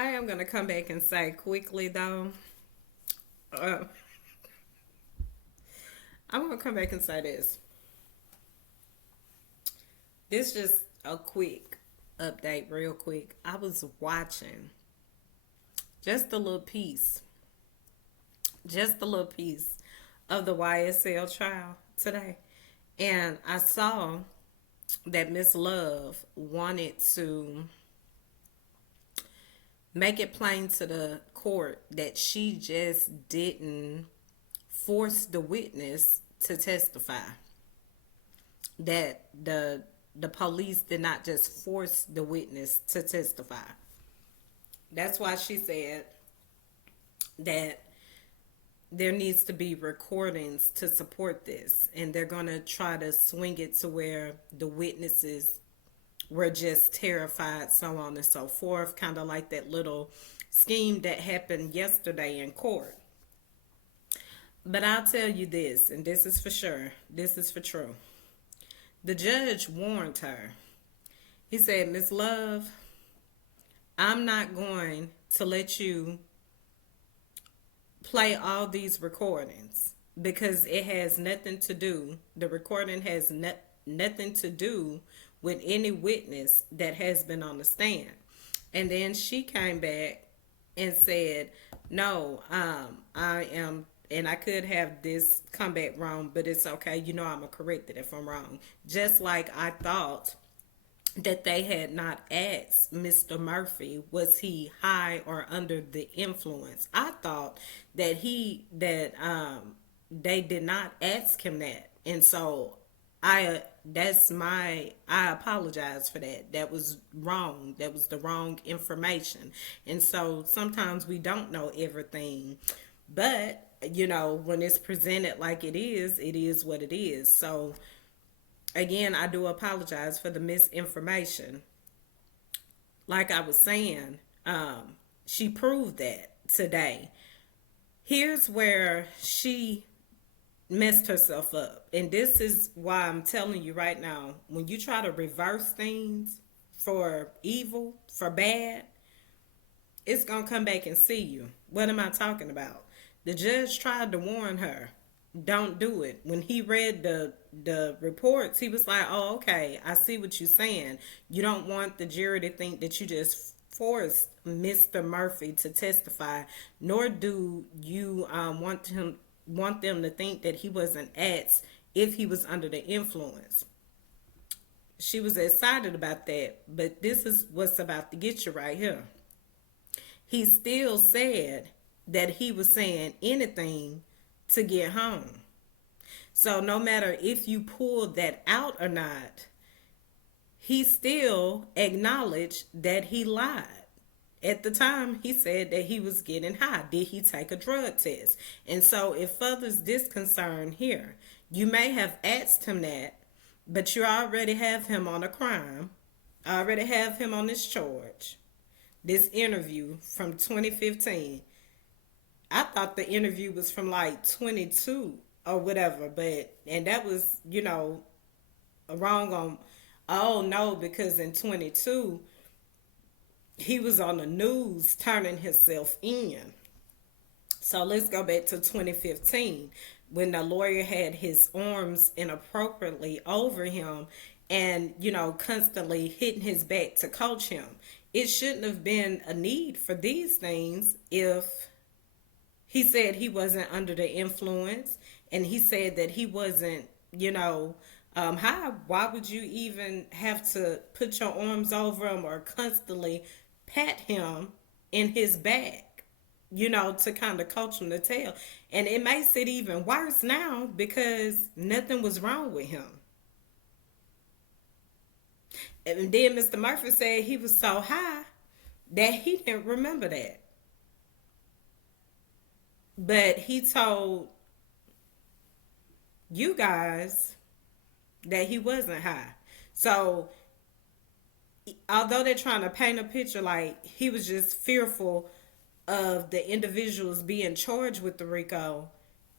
I am going to come back and say quickly, though. Uh, I'm going to come back and say this. This just a quick update, real quick. I was watching just a little piece, just a little piece of the YSL trial today. And I saw that Miss Love wanted to make it plain to the court that she just didn't force the witness to testify. That the police did not just force the witness to testify. That's why she said that there needs to be recordings to support this, and they're going to try to swing it to where the witnesses were just terrified, so on and so forth, kind of like that little scheme that happened yesterday in court. But I'll tell you this, and this is for sure, this is for true. The judge warned her. He said, Miss Love, I'm not going to let you play all these recordings because it has nothing to do, the recording has nothing to do with any witness that has been on the stand. And then she came back and said, no, I am, and I could have this come back wrong, but it's okay. You know, I'm going to correct it if I'm wrong. Just like I thought that they had not asked Mr. Murphy, was he high or under the influence. I thought that they did not ask him that. And so I apologize for that. That was wrong. That was the wrong information. And so sometimes we don't know everything. But, you know, when it's presented like it is what it is. So again, I do apologize for the misinformation. Like I was saying, she proved that today. Here's where she messed herself up. And this is why I'm telling you right now, when you try to reverse things for evil, for bad, it's going to come back and see you. What am I talking about? The judge tried to warn her, don't do it. When he read the reports, he was like, oh, okay, I see what you're saying. You don't want the jury to think that you just forced Mr. Murphy to testify, nor do you want them to think that he wasn't asked if he was under the influence. She was excited about that, but this is what's about to get you right here. He still said that he was saying anything to get home. So no matter if you pulled that out or not, he still acknowledged that he lied. At the time, he said that he was getting high. Did he take a drug test? And so if furthers this concern here, you may have asked him that, but you already have him on a crime, already have him on this charge. This interview from 2015. I thought the interview was from like 22 or whatever, but, and that was, you know, wrong on, oh no, because in 22, he was on the news turning himself in. So let's go back to 2015 when the lawyer had his arms inappropriately over him and, you know, constantly hitting his back to coach him. It shouldn't have been a need for these things if he said he wasn't under the influence and he said that he wasn't, you know, high. Why would you even have to put your arms over him or constantly pat him in his back, you know, to kind of coach him to tell? And it makes it even worse now because nothing was wrong with him. And then Mr. Murphy said he was so high that he didn't remember that. But he told you guys that he wasn't high. So although they're trying to paint a picture like he was just fearful of the individuals being charged with the RICO,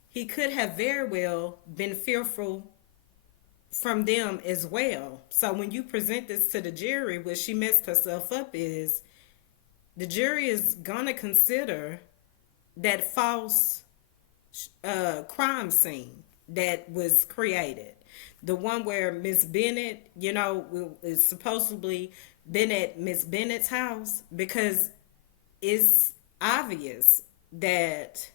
he could have very well been fearful from them as well. So when you present this to the jury, what she messed herself up is the jury is gonna consider that false crime scene that was created. The one where Miss Bennett, is supposedly been at Miss Bennett's house, because it's obvious that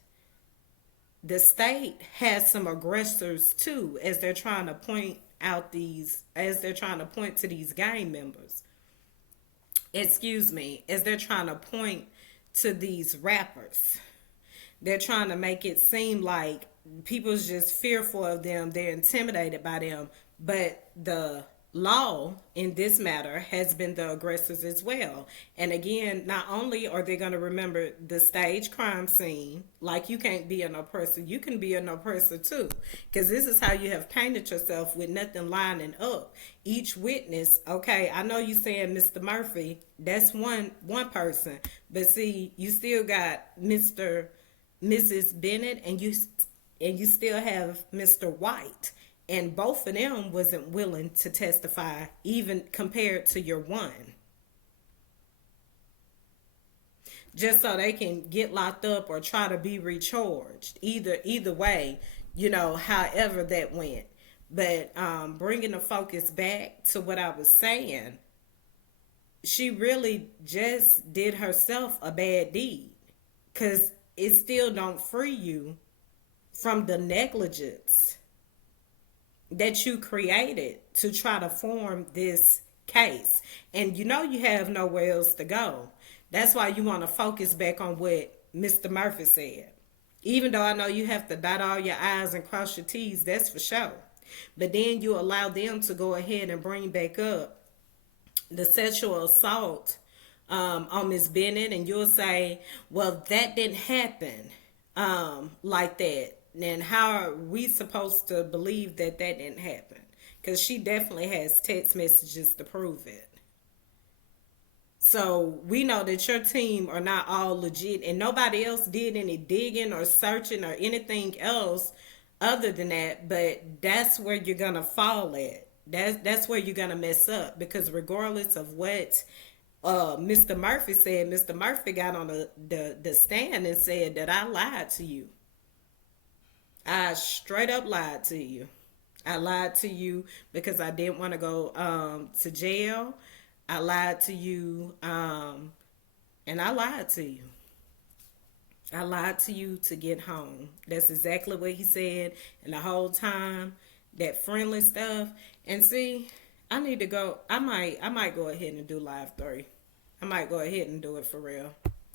the state has some aggressors too, as they're trying to point to these gang members. Excuse me, as they're trying to point to these rappers. They're trying to make it seem like people's just fearful of them, they're intimidated by them, but the law in this matter has been the aggressors as well. And again, not only are they going to remember the stage crime scene, like you can't be an oppressor, you can be an oppressor too, because this is how you have painted yourself with nothing lining up. Each witness, okay, I know you saying Mr. Murphy, that's one person, but see, you still got Mrs. Bennett, and you still have Mr. White, and both of them wasn't willing to testify, even compared to your one, just so they can get locked up or try to be recharged. Either way, however that went. But bringing the focus back to what I was saying, she really just did herself a bad deed, because it still don't free you from the negligence that you created to try to form this case. And you have nowhere else to go. That's why you want to focus back on what Mr. Murphy said. Even though I know you have to dot all your I's and cross your T's, that's for sure. But then you allow them to go ahead and bring back up the sexual assault on Miss Bennett, and you'll say, well, that didn't happen like that. Then how are we supposed to believe that didn't happen? Because she definitely has text messages to prove it. So we know that your team are not all legit, and nobody else did any digging or searching or anything else other than that. But that's where you're gonna fall at. That's where you're gonna mess up, because regardless of what Mr. Murphy said, Mr. Murphy got on the stand and said that I lied to you. I straight up lied to you. I lied to you because I didn't want to go to jail. I lied to you, and I lied to you. I lied to you to get home. That's exactly what he said. And the whole time, that friendly stuff. And see, I need to go. I might go ahead and do live 3. I might go ahead and do it for real.